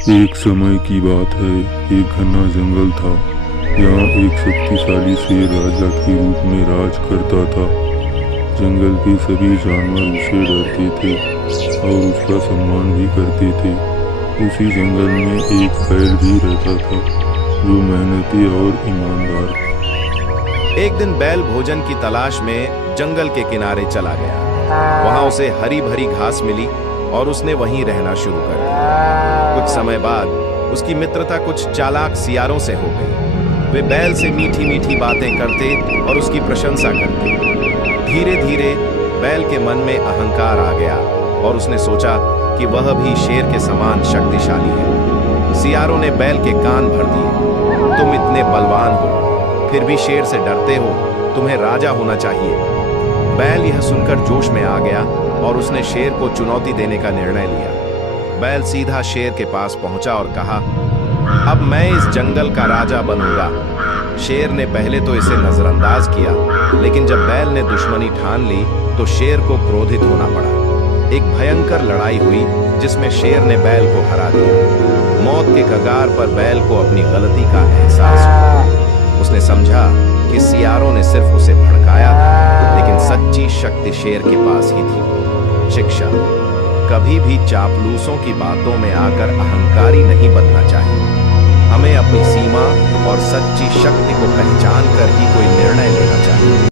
एक समय की बात है, एक घना जंगल था। यहाँ एक शक्तिशाली शेर राजा के रूप में राज करता था। जंगल के सभी जानवर उसे डरते थे और उसका सम्मान भी करते थे। उसी जंगल में एक बैल भी रहता था, जो मेहनती और ईमानदार था। एक दिन बैल भोजन की तलाश में जंगल के किनारे चला गया। वहां उसे हरी भरी घास मिली और उसने वहीं रहना शुरू कर दिया। कुछ समय बाद उसकी मित्रता कुछ चालाक सियारों से हो गई। वे बैल से मीठी मीठी बातें करते और उसकी प्रशंसा करते। धीरे धीरे बैल के मन में अहंकार आ गया और उसने सोचा कि वह भी शेर के समान शक्तिशाली है। सियारों ने बैल के कान भर दिए। तुम इतने बलवान हो, फिर भी शेर से डरते हो, तुम्हें राजा होना चाहिए। बैल यह सुनकर जोश में आ गया और उसने शेर को चुनौती देने का निर्णय लिया। बैल सीधा शेर के पास पहुंचा और कहा, अब मैं इस जंगल का राजा बनूंगा। शेर ने पहले तो इसे नजरअंदाज किया, लेकिन जब बैल ने दुश्मनी ठान ली तो शेर को क्रोधित होना पड़ा। एक भयंकर लड़ाई हुई जिसमें शेर ने बैल को हरा दिया। मौत के कगार पर बैल को अपनी गलती का एहसास हुआ। उसने समझा कि सियारों ने सिर्फ उसे भड़काया था, लेकिन सच्ची शक्ति शेर के पास ही थी। शिक्षा: कभी भी चापलूसों की बातों में आकर अहंकारी नहीं बनना चाहिए। हमें अपनी सीमा और सच्ची शक्ति को पहचान कर ही कोई निर्णय लेना चाहिए।